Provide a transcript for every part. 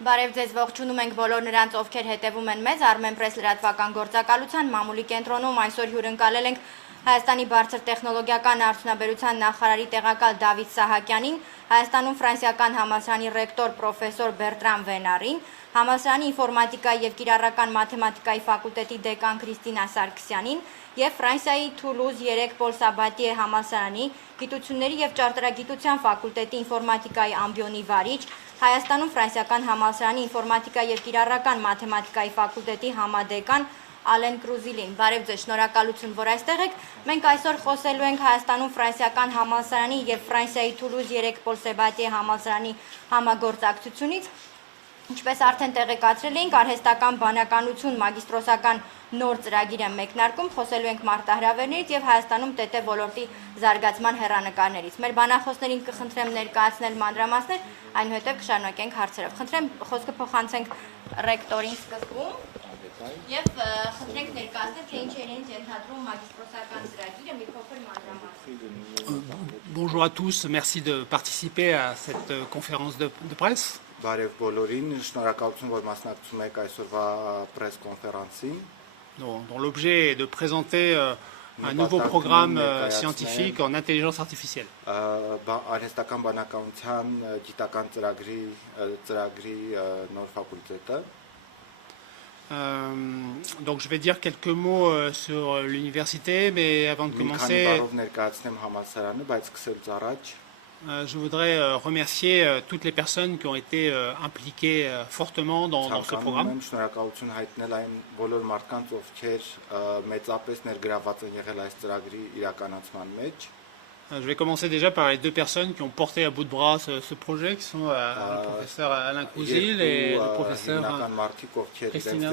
Բարև ձեզ, ողջունում ենք բոլոր նրանց, ովքեր հետևում են մեզ Armenpress լրատվական գործակալության մամուլի կենտրոնում այսօր հյուրընկալել ենք Հայաստանի բարձր տեխնոլոգիական արդյունաբերության նախարարի տեղակալ Դավիթ Սահակյանին, Հայաստանում ֆրանսիական համալսարանի ռեկտոր պրոֆեսոր Բերտրան Վենարին, համալսարանի ինֆորմատիկայի և կիրառական մաթեմատիկայի ֆակուլտետի դեկան Քրիստինա Սարգսյանին և Ֆրանսիայի Թուլուզ 3 Պոլ Սաբատիե համալսարանի գիտությունների և ճարտարագիտության ֆակուլտետի ինֆորմատիկայի ամբիոնի վարիչ, Հայաստանում ֆրանսիական համալսարանի ինֆորմատիկայի և կիրառական մաթեմատիկայի ֆակուլտետի համադեկան Ալեն Կրուզիլին։ Բարև ձեզ, շնորհակալություն, որ այստեղ եք։ Մենք այսօր խոսելու ենք Հայաստանում ֆրանսիական համալսարանի և Ֆրանսիայի Թուլուզ 3 Պոլ Սաբատիե համալսարանի համագործակցությունից։ Ինչպես արդեն տեղեկացրել էինք, արհեստական բանականություն մագիստրոսական նոր ծրագիր է մեկնարկում, խոսելու ենք մարտահրավերներից և Հայաստանում ՏՏ ոլորտի զարգացման հեռանկարներից։ Մեր բանախոսներին կխնդրեմ ներկայացնել մանրամասներ, այնուհետև կշարունակենք հարցերով։ Խնդրեմ խոսքը փոխանցենք ռեկտորին սկզբում և խնդրենք ներկայացնել, թե ինչ իրենց ենթադրում մագիստրոսական ծրագիրը մի փոքր մանրամասներ։ Bonjour à tous, merci de participer à cette conférence de presse. Բարև բոլորին, շնորհակալություն, որ մասնակցում եք այսօրվա press conférence-ին, dont l'objet est de présenter un nouveau programme scientifique en intelligence artificielle. Արհեստական բանականության գիտական ծրագրի նոր ֆակուլտետը։ Donc je vais dire quelques mots sur l'université, mais avant de commencer, ներկայացնեմ համալսարանը, բայց սկսելուց առաջ je voudrais remercier toutes les personnes qui ont été impliquées fortement dans ce programme. Շնորհակալություն հայտնել այն բոլոր մարդկանց, ովքեր մեծապես ներգրավված են եղել այս ծրագրի իրականացման մեջ։ Je vais commencer déjà par les deux personnes qui ont porté à bout de bras ce projet, qui sont le professeur Alain Couzil et le professeur Christina.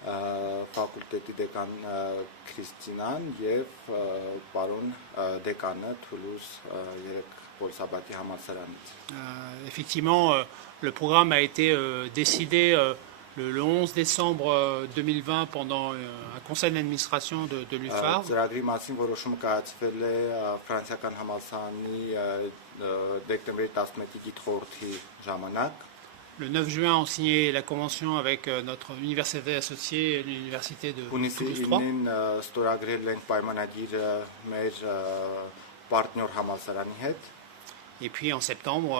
Ֆակուլտետի դեկան Քրիստինան և պարոն դեկանը Թուլուզ 3 Պոլ Սաբատիե համալսարանից։ Effectivement, le programme a été décidé le 11 décembre 2020 pendant un conseil d'administration de l'UFAR. Ծրագրի մասին որոշումը կայացվել է ֆրանսիական համալսարանի դեկտեմբերի 11-ի գիտխորհրդի ժամանակ։ Le 9 juin, on signait la convention avec notre université associée, l'université de Toulouse 3. Et puis en septembre,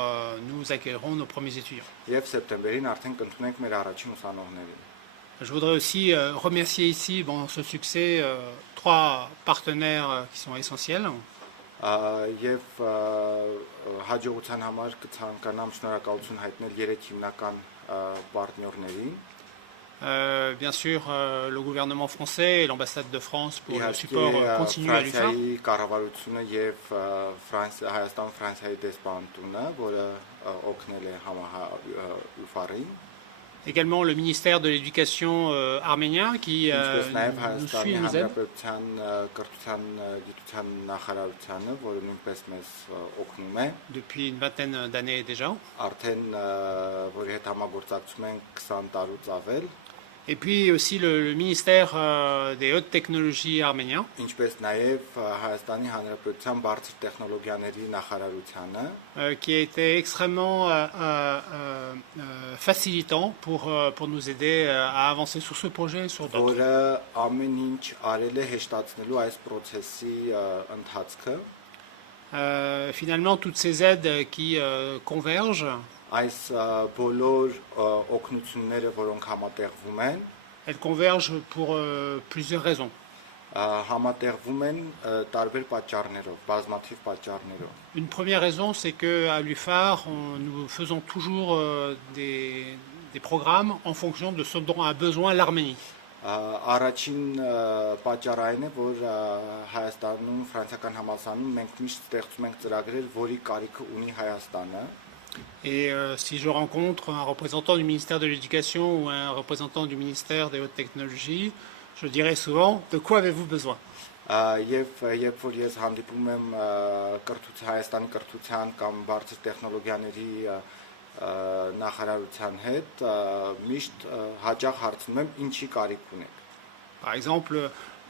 nous accueillerons nos premiers étudiants. Je voudrais aussi remercier ici, ce succès, trois partenaires qui sont essentiels. Եվ հաջողության համար կցանկանամ շնորհակալություն հայտնել 3 հիմնական պարտներներին։ Bien sûr, le gouvernement français et l'ambassade de France pour le support continu à l'UFAR. Կառավարությունը եւ Հայաստան Ֆրանսիայի դեսպանատունը, որը օգնել է ՈՒՖԱՐ-ին։ Également le ministère de l'Éducation arménien qui nous suit, nous aide. Depuis une vingtaine d'années déjà. Et puis aussi le ministère des hautes technologies arménien. Qui a été extrêmement facilitant pour nous aider à avancer sur ce projet et sur d'autres. Finalement, toutes ces aides qui convergent, elles convergent pour plusieurs raisons. Une première raison, c'est qu'à l'UFAR, nous faisons toujours des programmes en fonction de ce dont a besoin l'Arménie. Առաջին պատճառը այն է, որ Հայաստանում ֆրանսիական համալսարանում մենք միշտ ստեղծում ենք ծրագրեր, որի կարիքը ունի Հայաստանը։ Et si je rencontre un représentant du ministère de l'Éducation ou un représentant du ministère des Hautes Technologies, je dirais souvent, de quoi avez-vous besoin? Եվ երբ որ ես հանդիպում եմ Հայաստանի կրթության կամ բարձր տեխնոլոգիաների նախարարության հետ, միշտ հաճախ հարցնում եմ ինչի կարիք ունեք։ Par exemple,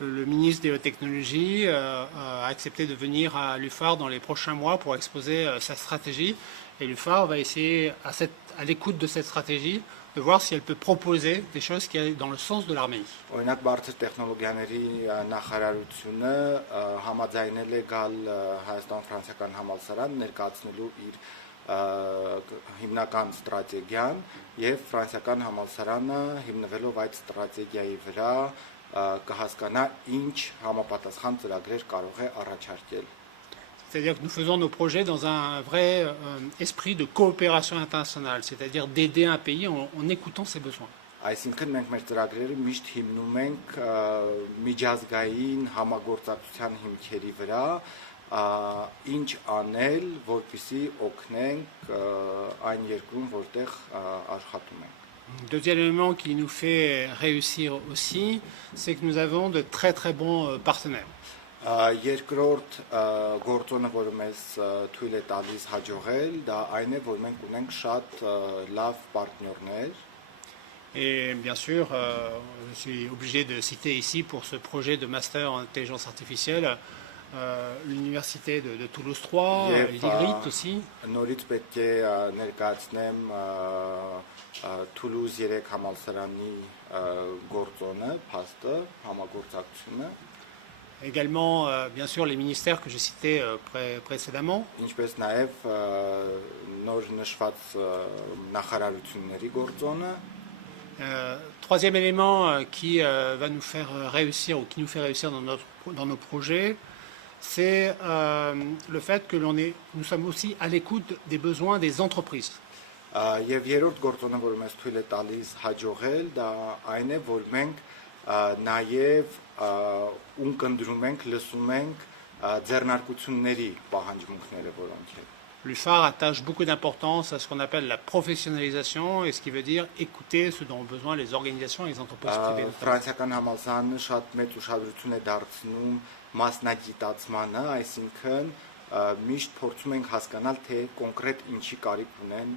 le ministre des Hautes Technologies a accepté de venir à l'UFAR dans les prochains mois pour exposer sa stratégie. Et l'UFAR va essayer, à l'écoute de cette stratégie, de voir si elle peut proposer des choses qui aillent dans le sens de l'Arménie. Օրինակ բարձր տեխնոլոգիաների նախարարությունը համաձայնել է գալ Հայաստան-Ֆրանսիական համալսարան ներկայացնելու իր հիմնական ստրատեգիան եւ ֆրանսիական համալսարանը հիմնվելով այդ ստրատեգիայի վրա կհասկանա ինչ համապատասխան ծրագրեր կարող է առաջարկել. C'est-à-dire que nous faisons nos projets dans un vrai esprit de coopération internationale, c'est-à-dire d'aider un pays en écoutant ses besoins. Այսինքն մենք մեր ծրագրերը միշտ հիմնում ենք միջազգային համագործակցության հիմքերի վրա, ինչ անել, որպեսզի օգնենք այն երկրում, որտեղ աշխատում ենք. Deuxième élément qui nous fait réussir aussi, c'est que nous avons de très très bons partenaires. Երկրորդ գործոնը, որը մեզ թույլ է տալիս հաջողել, դա այն է, որ մենք ունենք շատ լավ պարտներներ. Et bien sûr, je suis obligé de citer ici pour ce projet de master en intelligence artificielle l'université de Toulouse 3, l'IGRIT aussi. Նորից պետք է ներկայացնեմ Toulouse 3 համալսարանի գործոնը, փաստը, համագործակցությունը. Également, bien sûr, les ministères que j'ai cités précédemment. Ինչպես նաև նոր նշված նախարարությունների գործոնը. Troisième élément qui va nous faire réussir ou qui nous fait réussir dans nos projets, c'est le fait que nous sommes aussi à l'écoute des besoins des entreprises. Եվ երրորդ գործոնը, որ մեզ թույլ է տալիս հաջողել, դա այն է, որ մենք նաև ունկնդրում ենք, լսում ենք ձեռնարկությունների պահանջմունքները, որոնք են. L'UFAR attache beaucoup d'importance à ce qu'on appelle la professionnalisation, et ce qui veut dire écouter ce dont ont besoin les organisations et les entreprises privées. Ֆրանսիական համալսարանը շատ մեծ ուշադրություն է դարձնում մասնագիտացմանը, այսինքն միշտ փորձում ենք հասկանալ, թե կոնկրետ ինչի կարիք ունեն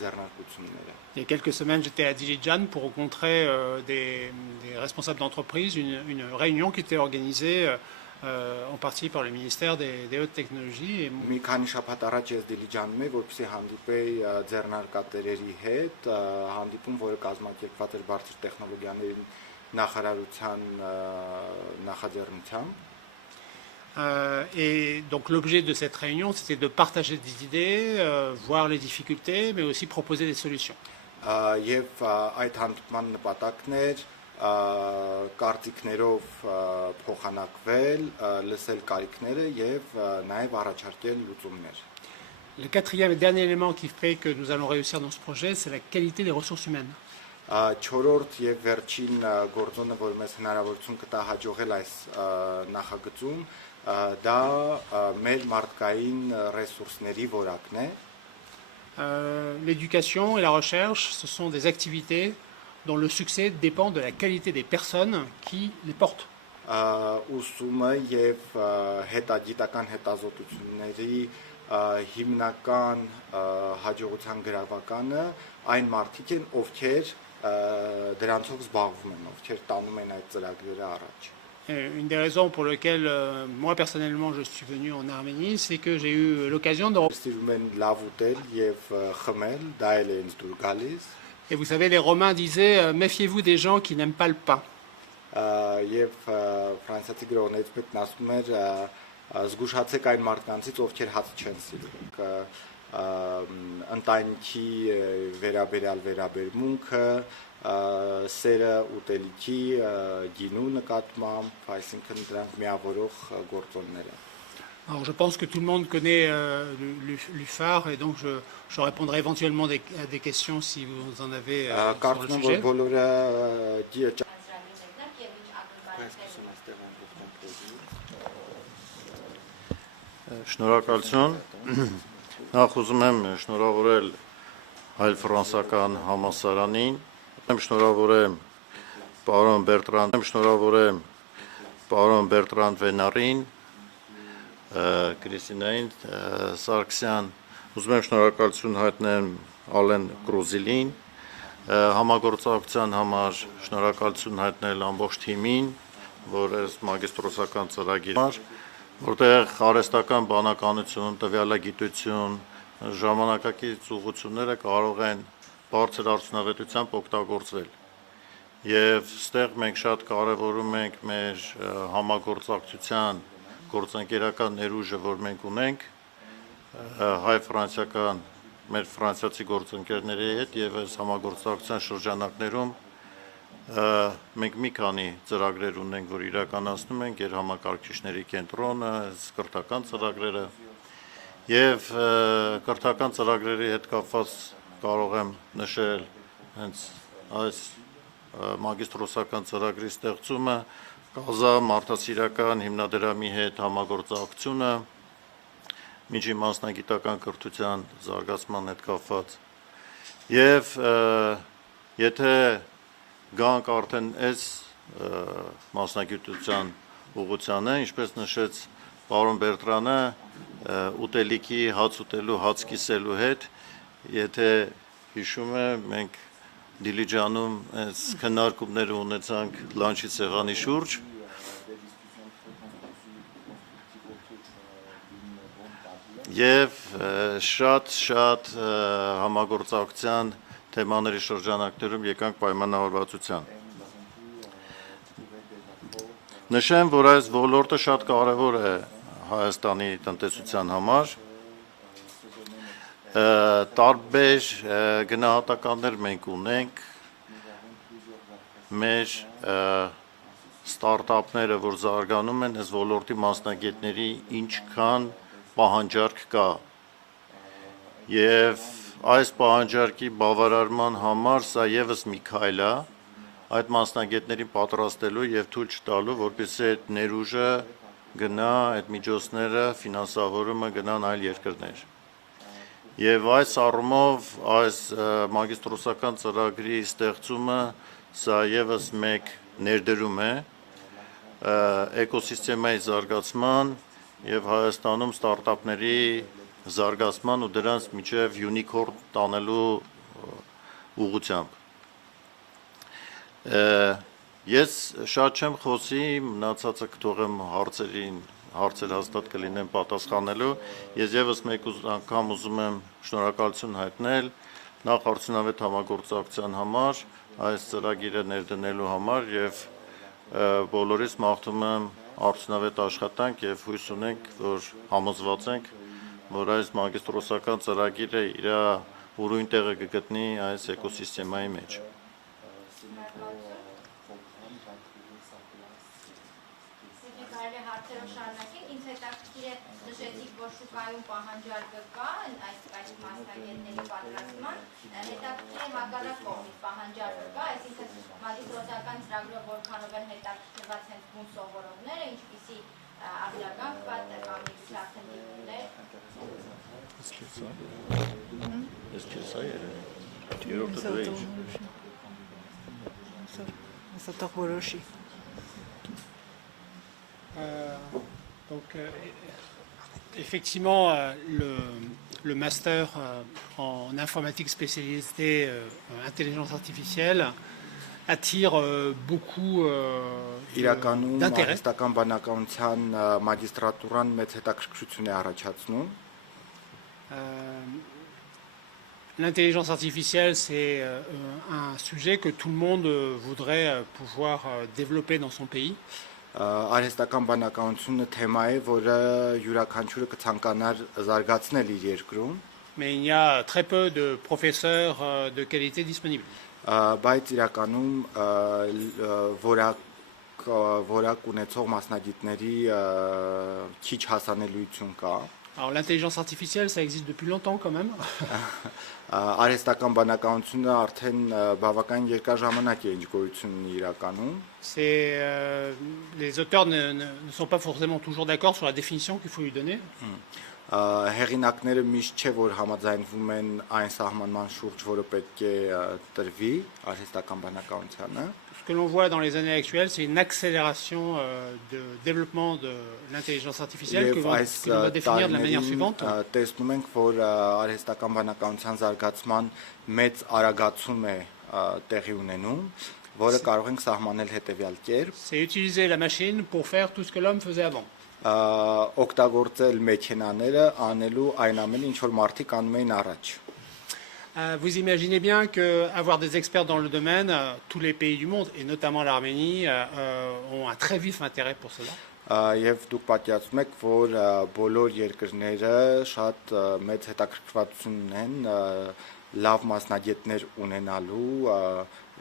ձեռնարկությունները. Il y a quelques semaines, j'étais à Dilijan pour rencontrer des responsables d'entreprise, une réunion qui était organisée en partie par le ministère des Hautes Technologies. Մի քանի շաբաթ առաջ ես Դիլիջանում էի, որպեսզի հանդիպեի ձեռնարկատերերի հետ, հանդիպում, որը կազմակերպված էր բարձր տեխնոլոգիաների նախարարության նախաձեռնությամբ. Et donc l'objet de cette réunion, c'était de partager des idées, voir les difficultés, mais aussi proposer des solutions. Եվ այդ հանդիպման նպատակն էր կարծիքներով փոխանակվել, լսել կարիքները եւ նաեւ առաջարկել լուծումներ. Le quatrième et dernier élément qui fait que nous allons réussir dans ce projet, c'est la qualité des ressources humaines. Չորրորդ եւ վերջին գործոնը, որ մեզ հնարավորություն կտա հաջողել այս նախագծում, դա մեր մարդկային ռեսուրսների որակն է. L'éducation et la recherche, ce sont des activités dont le succès dépend de la qualité des personnes qui les portent. Ուսումը եւ հետագիտական հետազոտությունների հիմնական հաջողության գրավականը այն մարդիկ են, ովքեր դրանցով զբաղվում են, ովքեր տանում են այդ ծրագրերը առաջ. Une des raisons pour lesquelles moi personnellement je suis venu en Arménie, c'est que j'ai eu l'occasion de... Ստիվում են լավ ուտել եւ խմել, դա էլ է ինձ դուր գալիս. Et vous savez, les Romains disaient méfiez-vous des gens qui n'aiment pas le pain. Եվ ֆրանսիացի գրողներից պետք ասում էր զգուշացեք այն մարդկանցից, ովքեր հաց չեն սիրում. Ընտանիքի վերաբերյալ վերաբերմունքը, սերը ուտելիքի գինու նկատմամբ, այսինքն դրանք միավորող գործոններ են. Alors, je pense que tout le monde connaît l'UFAR et donc je répondrai éventuellement à des questions si vous en avez sur le sujet. Շնորհակալություն։ Նախ ուզում եմ շնորհավորել հայ-ֆրանսիական համալսարանին, շնորհավորեմ պարոն Բերտրան Վենարին, Կրիստինային Սարգսյան, ուզում եմ շնորհակալություն հայտնեմ Ալեն Կրուզիլին, համագործակցության համար շնորհակալություն հայտնել ամբողջ թիմին, որ այս մագիստրոսական ծրագիրը, որտեղ արհեստական բանականություն, տվյալագիտություն, ժամանակակից ուղղությունները կարող են բարձր արդյունավետությամբ օգտագործվել։ Եվ ստեղ մենք շատ կարևորում ենք մեր համագործակցության գործընկերական ներուժը, որ մենք ունենք հայ-ֆրանսիական մեր ֆրանսիացի գործընկերների հետ եւ այս համագործակցության շրջանակներում մենք մի քանի ծրագրեր ունենք, որ իրականացնում ենք համակարգիչների կենտրոնը, կրթական ծրագրերը եւ կրթական ծրագրերի հետ կապված կարող եմ նշել հենց այս մագիստրոսական ծրագրի ստեղծումը, Գազա մարդասիրական հիմնադրամի հետ համագործակցությունը, միջի մասնագիտական կրթության զարգացման հետ կապված եւ եթե գանք արդեն այս մասնագիտության ուղղությանը, ինչպես նշեց պարոն Բերտրանը, ուտելիքի հաց ուտելու, հաց կիսելու հետ, եթե հիշում է, մենք Դիլիջանում այս քննարկումները ունեցանք լանչի սեղանի շուրջ եւ շատ համագործակցության թեմաների շրջանակներում եկանք պայմանավորվածության։ Նշեմ, որ այս ոլորտը շատ կարևոր է Հայաստանի տնտեսության համար։ Տարբեր գնահատականներ մենք ունենք մեր ստարտափները, որ զարգանում են, այս ոլորտի մասնագետների ինչքան պահանջարկ կա եւ այս պահանջարկի բավարարման համար սա եւս մի քայլ է այդ մասնագետներին պատրաստելու եւ թույլ չտալու, որպեսզի այդ ներուժը գնա, այդ միջոցները, ֆինանսավորումը գնան այլ երկրներ։ Եվ այս առումով այս մագիստրոսական ծրագրի ստեղծումը սա եւս մեկ ներդրում է էկոսիստեմայի զարգացման եւ Հայաստանում ստարտափների զարգացման ու դրանց միջև յունիկորն տանելու ուղղությամբ։ Ես շատ չեմ խոսի, մնացածը կթողեմ հարցեր հաստատ կլինեն պատասխանելու։ Ես եւս մեկ անգամ ուզում եմ շնորհակալություն հայտնել նախ արդյունավետ համագործակցության համար, այս ծրագիրը ներդնելու համար եւ բոլորիս մաղթում եմ արդյունավետ աշխատանք եւ հույս ունենք, որ համոզված ենք, որ այս մագիստրոսական ծրագիրը իր ուրույն տեղը կգտնի այս էկոսիստեմայի մեջ։ Շուկայում պահանջարկը կա այս մասնագետների պատրաստման, հետաքրքիր է հակառակ կողմից պահանջարկը կա, այսինքն մագիստրոսական ծրագրով որքանով են հետաքրքրված հենց բուն սովորողները, ինչպիսի արձագանք կա կամ ինչ արդյունքներ։ Effectivement, le master en informatique spécialisée intelligence artificielle attire beaucoup d'intérêt. Իրականում բանականության մագիստրատուրան մեծ հետաքրքրություն է առաջացնում։ L'intelligence artificielle, c'est un sujet que tout le monde voudrait pouvoir développer dans son pays. Արհեստական բանականությունը թեմա է, որը յուրաքանչյուրը կցանկանար զարգացնել իր երկրում, Mais il y a très peu de professeurs de qualité disponibles. Բայց իրականում որակ ունեցող մասնագետների քիչ հասանելիություն կա։ Alors l'intelligence artificielle, ça existe depuis longtemps quand même. Արհեստական բանականությունը արդեն բավական երկար ժամանակ է ինչ գոյություն ունի իրականում։ Les auteurs ne sont pas forcément toujours d'accord sur la définition qu'il faut lui donner. Հեղինակները միշտ չէ որ համաձայնվում են այն սահմանման շուրջ, որը պետք է տրվի արհեստական բանականությանը։ Ce que l'on voit dans les années actuelles, c'est une accélération de développement de l'intelligence artificielle que l'on va définir de la manière suivante. Տեսնում ենք, որ արհեստական բանականության զարգացման մեծ արագացում է տեղի ունենում որը կարող ենք սահմանել հետևյալ կերպ. C'est utiliser la machine pour faire tout ce que l'homme faisait avant. Օգտագործել մեքենաները անելու այն ամենը, ինչ որ մարդիկ անում էին առաջ։ Vous imaginez bien qu'avoir des experts dans le domaine, tous les pays du monde, et notamment l'Arménie, ont un très vif intérêt pour cela. Եվ դուք պատկերացնում եք, որ բոլոր երկրները շատ մեծ հետաքրքրվածություն ունեն լավ մասնագետներ ունենալու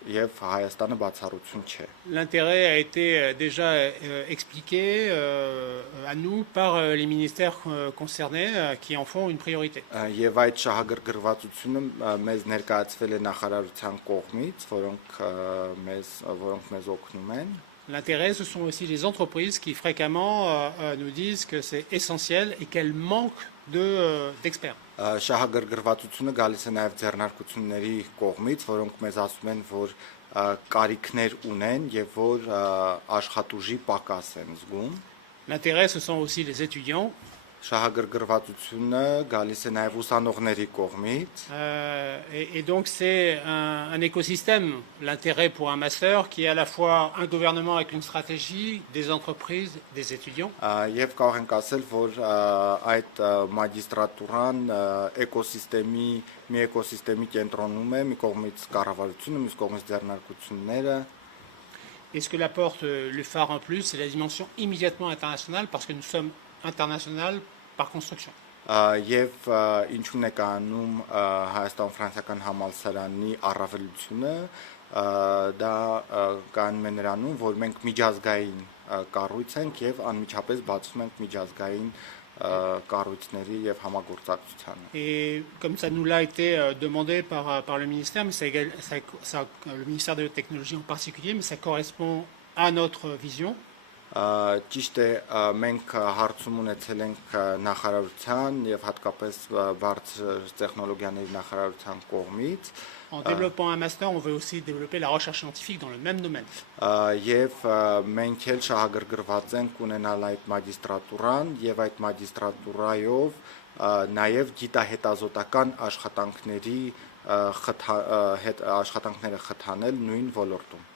եւ Հայաստանը բացառություն չէ։ L'intérêt a été déjà expliqué à nous par les ministères concernés qui en font une priorité. Եվ այդ շահագրգռվածությունը մեզ ներկայացվել է նախարարության կողմից, որոնք մեզ օգնում են։ L'intérêt, ce sont aussi les entreprises qui fréquemment nous disent que c'est essentiel et qu'elles manquent d'experts. Շահագրգռվածությունը գալիս է նաև ձեռնարկությունների կողմից, որոնք մեզ ասում են, որ կարիքներ ունեն եւ որ աշխատուժի պակաս են զգում։ L'intérêt, ce sont aussi les étudiants. Շահագրգռվածությունը գալիս է նաև ուսանողների կողմից։ Et donc c'est un écosystème, l'intérêt pour un master qui est à la fois un gouvernement avec une stratégie, des entreprises, des étudiants. Եվ կարող ենք ասել, որ այդ մագիստրատուրան մի էկոսիստեմի կենտրոնում է, մի կողմից կառավարությունը, մյուս կողմից ձեռնարկությունները։ Et ce que l'apporte le phare en plus, c'est la dimension immédiatement internationale parce que nous sommes international par construction. Եվ ինչու՞ն է կանում Հայաստան-Ֆրանսիական համալսարանի առավելությունը, դա կանում է նրանում, որ մենք միջազգային կառույց ենք եւ անմիջապես բացում ենք միջազգային կառույցների եւ համագործակցությանը։ Et comme ça nous l'a été demandé par le ministère, mais le ministère de la technologie en particulier, mais ça correspond à notre vision. Ճիշտ է, մենք հարցում ունեցել ենք նախարարության եւ հատկապես բարձր տեխնոլոգիաների նախարարության կողմից։ En développant un master, on veut aussi développer la recherche scientifique dans le même domaine. Եվ մենք էլ շահագրգռված ենք ունենալ այդ մագիստրատուրան եւ այդ մագիստրատուրայով նաեւ գիտահետազոտական աշխատանքները խթանել նույն ոլորտում։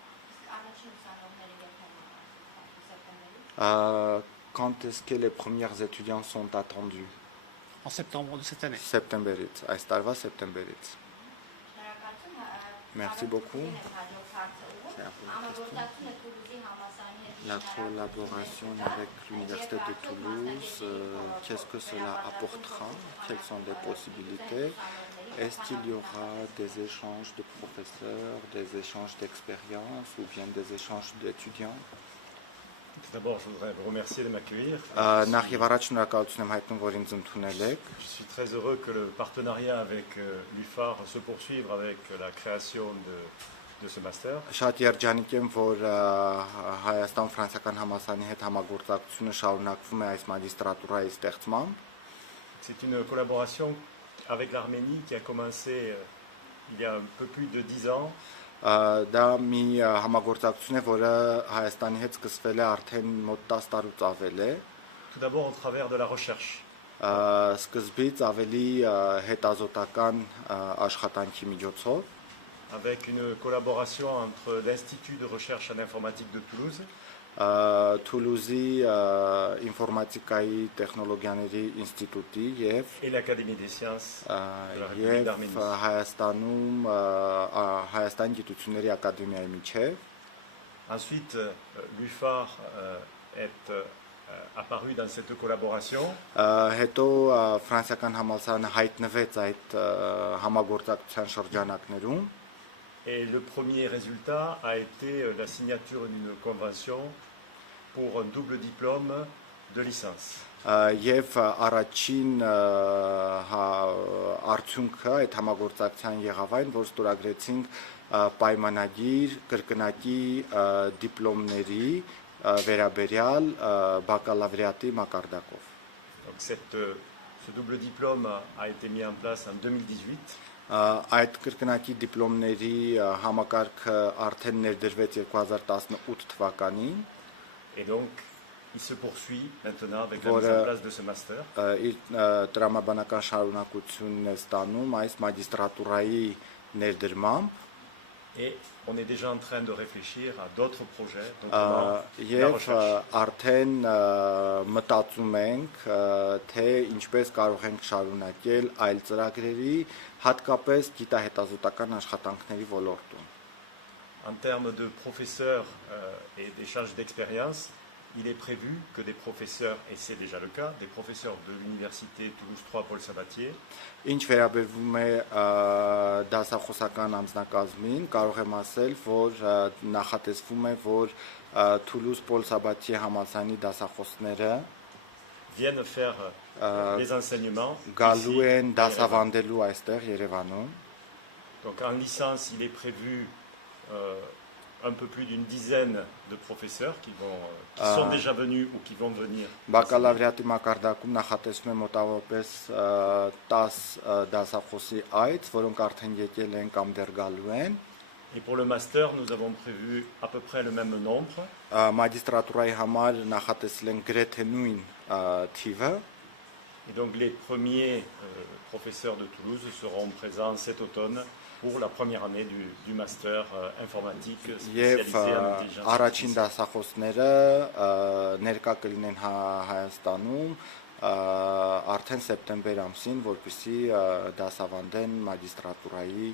Quand est-ce que les premiers étudiants sont attendus? En septembre de cette année. Սեպտեմբերից, այս տարվա սեպտեմբերից։ Merci beaucoup. La collaboration avec l'Université de Toulouse, qu'est-ce que cela apportera? Quelles sont les possibilités? Est-ce qu'il y aura des échanges de professeurs, des échanges d'expérience ou bien des échanges d'étudiants? Tout d'abord, je voudrais vous remercier de m'accueillir. Նախ եւ առաջ շնորհակալություն եմ հայտնում, որ ինձ ընդունել եք։ Je suis très heureux que le partenariat avec l'UFAR se poursuive avec la création de ce master. Շատ երջանիկ եմ, որ Հայաստան-Ֆրանսիական համալսարանի հետ համագործակցությունը շարունակվում է այս մագիստրատուրայի ստեղծմամբ։ C'est une collaboration avec l'Arménie qui a commencé il y a un peu plus de 10 ans. Դա մի համագործակցություն է, որը Հայաստանի հետ սկսվել է արդեն մոտ 10 տարուց ավել է։ Tout d'abord au travers de la recherche. Սկզբից ավելի հետազոտական աշխատանքի միջոցով։ Avec une collaboration entre l'Institut de recherche en informatique de Toulouse. Toulouse-ի ինֆորմատիկայի տեխնոլոգիաների ինստիտուտի et l'Académie des sciences de la République եւ d'Arménie. Հայաստանում Հայաստան գիտությունների ակադեմիայի միջև։ Ensuite, l'UFAR est apparu dans cette collaboration. Հետո ֆրանսիական համալսարանը հայտնվեց այդ համագործակցության շրջանակներում։ Et le premier résultat a été la signature d'une convention pour un double diplôme de licence. Եվ առաջին արդյունքը այդ համագործակցության եղավ այն, որ ստորագրեցինք պայմանագիր կրկնակի դիպլոմների վերաբերյալ բակալավրիատի մակարդակով։ Donc ce double diplôme a été mis en place en 2018. Այդ կրկնակի դիպլոմների համակարգը արդեն ներդրվեց 2018 թվականին։ Et donc il se poursuit maintenant avec la mise en place de ce master. Իր տրամաբանական շարունակությունն է ստանում այս մագիստրատուրայի ներդրմամբ։ Et on est déjà en train de réfléchir à d'autres projets, notamment la Եվ recherche. արդեն մտածում ենք, թե ինչպես կարող ենք շարունակել այլ ծրագրերի, հատկապես գիտահետազոտական աշխատանքների ոլորտում։ En termes de professeurs et d'échange d'expérience, il est prévu que des professeurs, et c'est déjà le cas, des professeurs de l'université Toulouse 3 Paul Sabatier Ինչ վերաբերվում է դասախոսական անձնակազմին, կարող եմ ասել, որ նախատեսվում է, որ Toulouse Paul Sabatier համալսարանի դասախոսները viennent faire les enseignements. գալու ici, են à Yerevan. դասավանդելու այստեղ Երևանում։ Donc en licence, il est prévu un peu plus d'une dizaine de professeurs qui sont déjà venus ou qui vont venir. Բակալավրիատի մակարդակում նախատեսվում է մոտավորապես 10 դասախոսի այց, որոնք արդեն եկել են կամ դեռ գալու են։ Et pour le master, nous avons prévu à peu près le même nombre. Մագիստրատուրայի համար նախատեսել են գրեթե նույն թիվը։ Et donc les premiers professeurs de Toulouse seront présents cet automne pour la première année du master informatique Եվ spécialisé en intelligence առաջին artificielle. դասախոսները ներկա կլինեն Հայաստանում արդեն սեպտեմբեր ամսին, որպեսզի դասավանդեն մագիստրատուրայի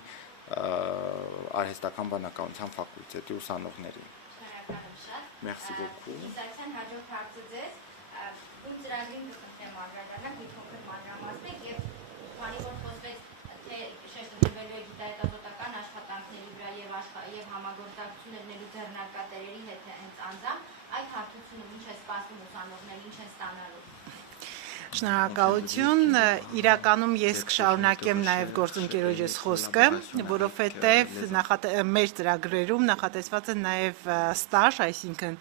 արհեստական բանականության ֆակուլտետի ուսանողներին։ Շնորհակալ եմ շատ։ Merci beaucoup. Իսակյան հաջորդ հարցը ձեզ, ում ծրագրին կխնդրեմ անդրադառնալ մի փոքր մանրամասնեք եւ քանի որ խոսվեց թե շեշտը դրվելու է գիտահետազոտական աշխատանքների վրա եւ համագործակցություն լինելու ձեռնարկատերերի հետ հենց անձամբ, այդ հարթությունում ինչ է սպասվում ուսանողներին, ինչ են ստանալու։ Շնորհակալություն, իրականում ես կշարունակեմ նաև գործընկերոջս խոսքը, որովհետև մեր ծրագրերում նախատեսված է նաև ստաժ, այսինքն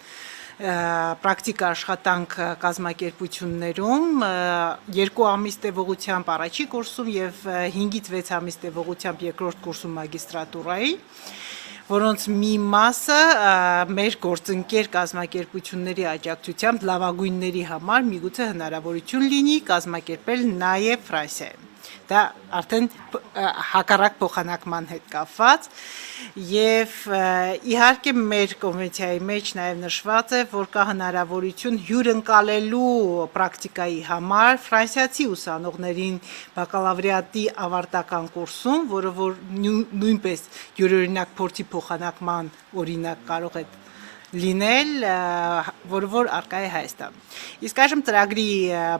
պրակտիկա աշխատանք կազմակերպություններում 2 ամիս տևողությամբ առաջի կուրսում եւ 5-ից 6 ամիս տևողությամբ երկրորդ կուրսում մագիստրատուրայի, որոնց մի մասը մեր գործընկեր կազմակերպությունների աջակցությամբ լավագույնների համար միգուցե հնարավորություն լինի կազմակերպել նաև Ֆրանսիայում։ Դա արդեն հակառակ փոխանակման հետ կապված եւ իհարկե մեր կոնվենցիայի մեջ նաեւ նշված է, որ կա հնարավորություն հյուրընկալելու պրակտիկայի համար ֆրանսիացի ուսանողներին բակալավրիատի ավարտական կուրսում, որը որ նույնպես յուրօրինակ փորձի փոխանակման օրինակ կարող է լինել, որը որ արկա է Հայաստան։ Իսկ այժմ ծրագրի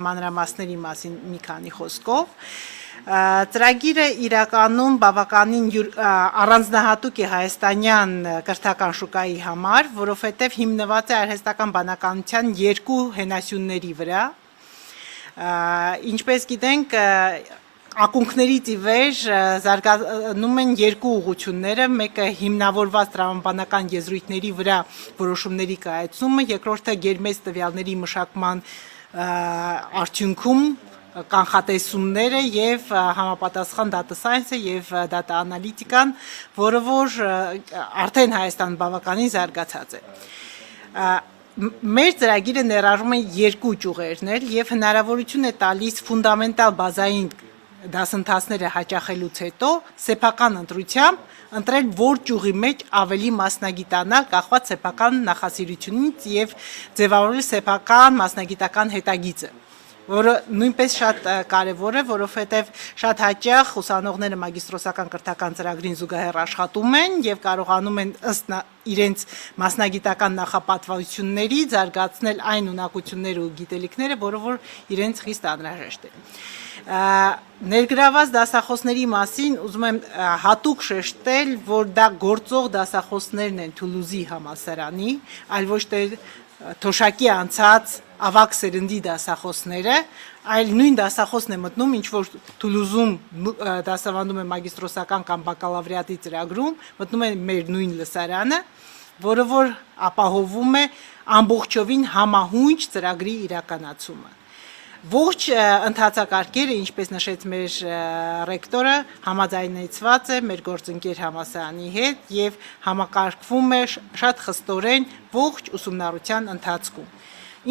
մանրամասների մասին մի քանի խոսքով Ծրագիրը իրականում բավականին առանձնահատուկ է հայաստանյան կրթական շուկայի համար, որովհետև հիմնված է արհեստական բանականության 2 հենասյունների վրա։ Ինչպես գիտենք, ակունքներից ի վեր զարգանում են 2 ուղղությունները, մեկը հիմնավորված տրամաբանական եզրույթների վրա որոշումների կայացումը, երկրորդը գերմեծ տվյալների մշակման արդյունքում կանխատեսումները եւ համապատասխան data science-ը եւ data analytics-ան, որը որ արդեն Հայաստան բավականին զարգացած է։ Մեր ծրագիրը ներառում է 2 ճյուղերներ եւ հնարավորություն է տալիս ֆունդամենտալ բազային դասընթացները հաճախելուց հետո սեփական ընտրությամբ ընտրել որ ճյուղի մեջ ավելի մասնագիտանալ կախված սեփական նախասիրությունից եւ ձևավորել սեփական մասնագիտական հետագիծը, որը նույնպես շատ կարևոր է, որովհետև շատ հաճախ ուսանողները մագիստրոսական կրթական ծրագրին զուգահեռ աշխատում են եւ կարողանում են ըստ իրենց մասնագիտական նախապատվությունների զարգացնել այն ունակությունները ու գիտելիքները, որը որ իրենց խիստ անհրաժեշտ է։ Ներգրաված դասախոսների մասին ուզում եմ հատուկ շեշտել, որ դա գործող դասախոսներն են Թուլուզի համալսարանի, այլ ոչ թե թոշակի անցած ավակ սերնդի դասախոսները, այլ նույն դասախոսն է մտնում, ինչ որ Թուլուզում դասավանդում է մագիստրոսական կամ բակալավրիատի ծրագրում, մտնում է մեր նույն լսարանը, որը որ ապահովում է ամբողջովին համահունչ ծրագրի իրականացումը։ Ողջ ընթացակարգերը, ինչպես նշեց մեր ռեկտորը, համաձայնեցված է մեր գործընկեր համալսարանի հետ եւ համակարգվում է շատ խստորեն ողջ ուսումնառության ընթացքում,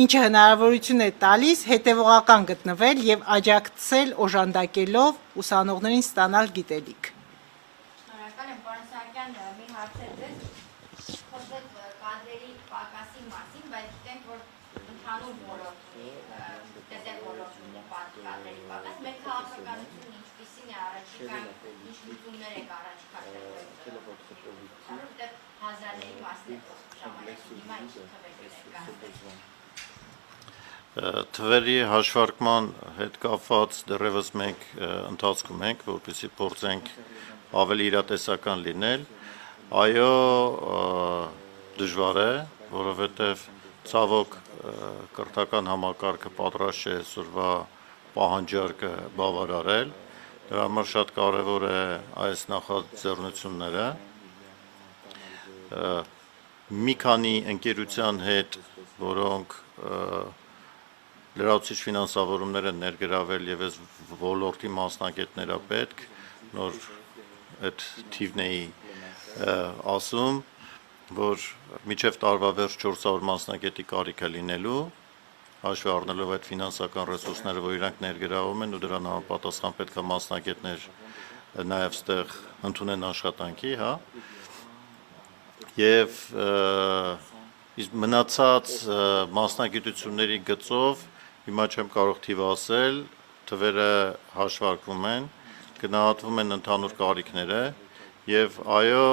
ինչը հնարավորություն է տալիս հետևողական գտնվել եւ աջակցել օժանդակելով ուսանողներին ստանալ գիտելիք։ Շնորհակալ եմ, պարոն Սահակյան, մի բոլոր ոլորտի տեսակ ոլորտի պատկերների պատաս մեր քաղաքականությունը ինչպիսին է առաջիկան ինչ լուծումներ եք առաջիկացել որովհետև հազարների մասն է ժամանակ հիմա ինչ թվեր Թվերի հաշվարկման հետ կապված դեռևս մենք ընթացքում ենք, որպեսզի փորձենք ավելի իրատեսական լինել։ Այո, դժվար է, որովհետև ցավոք կրթական համակարգը պատրաստ է այսօրվա պահանջարկը բավարարել։ Դրա համար շատ կարևոր է այս նախաձեռնությունները։ Մի քանի ընկերության հետ, որոնք լրացուցիչ ֆինանսավորումներ են ներգրավել եւ այս ոլորտի մասնագետները պետք նոր այդ թիվն էի ասում, որ միջև տարվա վերջ 400 մասնագետի կարիք է լինելու, հաշվի առնելով այդ ֆինանսական ռեսուրսները, որ իրանք ներգրավում են ու դրան համապատասխան պետք է մասնագետներ նաեւ ստեղ ընդունեն աշխատանքի, հա։ Եվ իսկ մնացած մասնագիտությունների գծով հիմա չեմ կարող թիվ ասել, թվերը հաշվարկվում են, գնահատվում են ընդհանուր կարիքները եւ այո,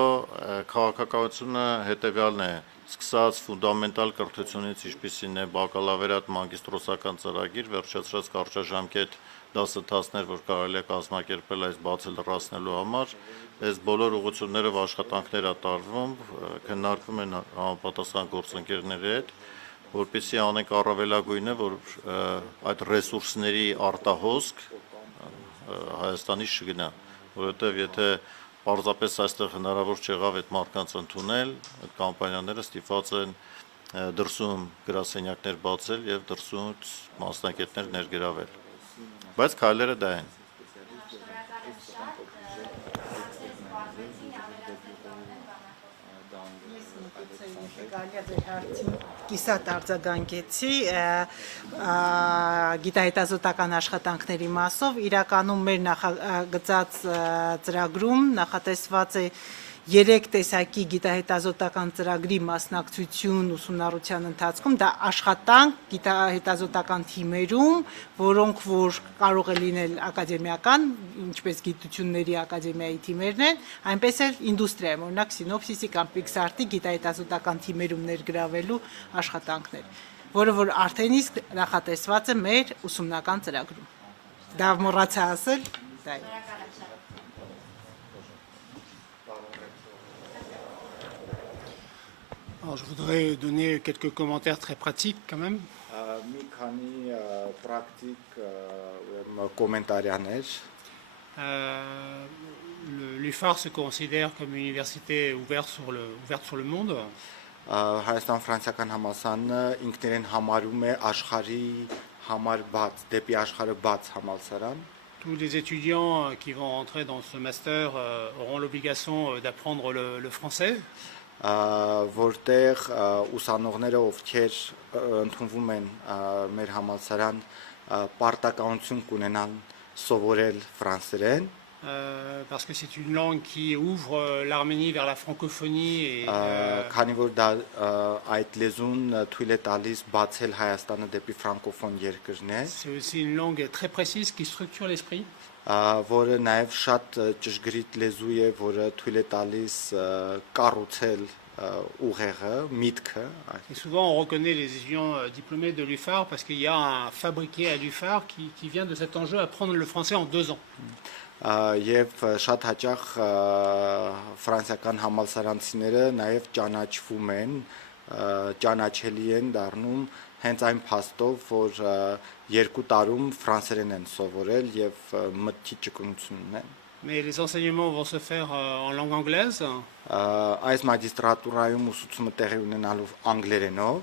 քաղաքականությունը հետեւյալն է, սկսած ֆունդամենտալ կրթությունից, ինչպիսին է բակալավրիատ, մագիստրոսական ծրագիր, վերջացրած կարճաժամկետ դասընթացներ, որ կարելի է կազմակերպել այս բացը լրացնելու համար, այս բոլոր ուղղություններով աշխատանքներ է տարվում, քննարկվում են համապատասխան գործընկերների հետ, որպեսզի անենք առավելագույնը, որ այդ ռեսուրսների արտահոսք Հայաստանից չգնա, որովհետև եթե պարզապես այստեղ հնարավոր չեղավ այդ մարդկանց ընդունել, այդ կամպանիաները ստիպված են դրսում գրասենյակներ բացել եւ դրսում մասնակիցներ ներգրավել։ Բայց քայլերը դա են։ Կիսատ արձագանքեցի գիտահետազոտական աշխատանքների մասով իրականում մեր նախագծած ծրագրում նախատեսված է 3 տեսակի գիտահետազոտական ծրագրի մասնակցություն ուսումնառության ընթացքում դա աշխատանք գիտահետազոտական թիմերում, որոնք որ կարող է լինել ակադեմիական, ինչպես գիտությունների ակադեմիայի թիմերն են, այնպես էլ ինդուստրիայում, օրինակ Սինոպսիսի կամ Pixart-ի գիտահետազոտական թիմերում ներգրավելու աշխատանքներ, որը որ արդեն իսկ նախատեսված է մեր ուսումնական ծրագրում։ Դա մոռացա ասել, դա է։ Alors, je voudrais donner quelques commentaires très pratiques quand même. Մի քանի պրակտիկ կոմենտարիաներ L'UFAR se considère comme une université ouverte sur le monde. Հայաստան-ֆրանսիական համալսարանը ինքներեն համարում է աշխարհի համար բաց, դեպի աշխարհը բաց համալսարան։ Tous les étudiants qui vont entrer dans ce master auront l'obligation d'apprendre le français. Որտեղ ուսանողները ովքեր ընդունվում են մեր համալսարան պարտականություն կունենան սովորել ֆրանսերեն Parce que c'est une langue qui ouvre l'Arménie vers la francophonie քանի որ դա այդ լեզուն թույլ է տալիս բացել Հայաստանը դեպի ֆրանկոֆոն երկրներ c'est aussi une langue très précise qui structure l'esprit. Որը նաև շատ ճշգրիտ լեզու է, որը թույլ է տալիս կառուցել ուղեղը, միտքը։ Et souvent on reconnaît les étudiants diplômés de l'UFAR parce qu'il y a un fabriqué à l'UFAR qui vient de cet enjeu apprendre le français en 2 ans. Եվ շատ հաճախ ֆրանսիական համալսարանցիները նաև ճանաչվում են, ճանաչելի են դառնում հենց այն փաստով, որ 2 տարում ֆրանսերեն են սովորել եւ մտքի ճկունություն ունեն։ Mais les enseignements vont se faire en langue anglaise. Այս մագիստրատուրայում ուսուցումը տեղի ունենալու անգլերենով։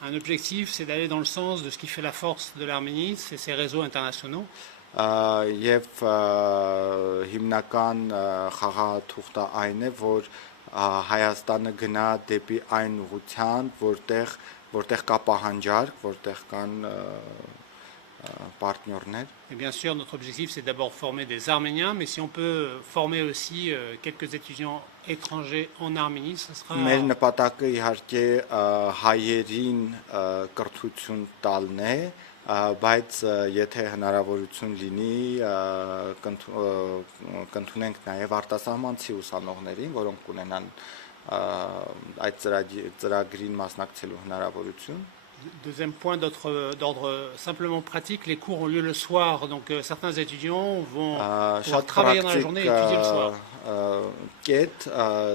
Un objectif, c'est d'aller dans le sens de ce qui fait la force de l'Arménie, c'est ses réseaux internationaux. Եվ հիմնական խաղաթուղթը այն է, որ Հայաստանը գնա դեպի այն ուղղությամբ, որտեղ կա պահանջարկ, որտեղ կան պարտներներ։ Et bien sûr, notre objectif, c'est d'abord former des Arméniens, mais si on peut former aussi quelques étudiants étrangers en Arménie. Ce sera Մեր նպատակը իհարկե հայերին կրթություն տալն է, բայց եթե հնարավորություն լինի կընդունենք նաև արտասահմանցի ուսանողներին, որոնք կունենան այդ ծրագրին մասնակցելու հնարավորություն։ Deuxième point d'ordre simplement pratique, les cours ont lieu le soir, donc certains étudiants vont pouvoir travailler dans la journée et étudier le soir. Կետ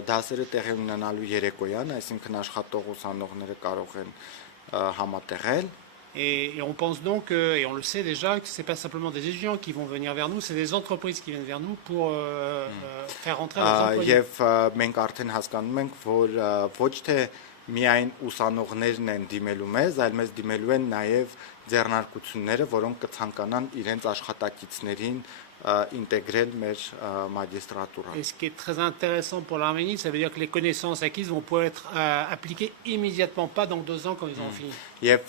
դասերը տեղի ունենալու երեկոյան, այսինքն աշխատող ուսանողները կարող են համատեղել։ Et on pense donc, et on le sait déjà, que ce n'est pas simplement des étudiants qui vont venir vers nous, c'est des entreprises qui viennent vers nous pour faire rentrer leurs employés. Եվ մենք արդեն հասկանում ենք, որ ոչ թե միայն ուսանողներն են դիմելու մեզ, այլ մեզ դիմելու են նաև ձեռնարկությունները, որոնք կցանկանան իրենց աշխատակիցներին intégrer մեր magistratura. Et ce qui est très intéressant pour l'Arménie, ça veut dire que les connaissances acquises vont pouvoir être appliquées immédiatement, pas dans 2 ans quand ils ont fini. Եվ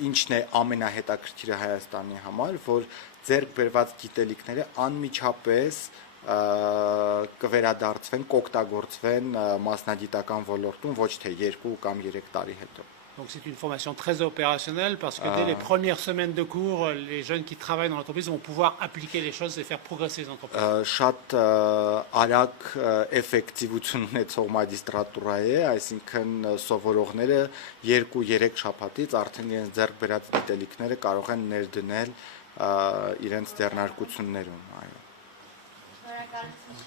ինչն է ամենահետաքրքիրը Հայաստանի համար, որ ձեռք բերված գիտելիքները անմիջապես կվերադարձվեն, կօգտագործվեն մասնագիտական ոլորտում ոչ թե 2 կամ 3 տարի հետո։ Donc c'est une formation très opérationnelle parce que dès les premières semaines de cours, les jeunes qui travaillent dans l'entreprise vont pouvoir appliquer les choses et faire progresser les entreprises. Շատ արագ էֆեկտիվություն ունեցող մագիստրատուրա է, այսինքն սովորողները 2-3 շաբաթից արդեն իրենց ձեռք բերած գիտելիքները կարող են ներդնել իրենց ձեռնարկություններում, այո։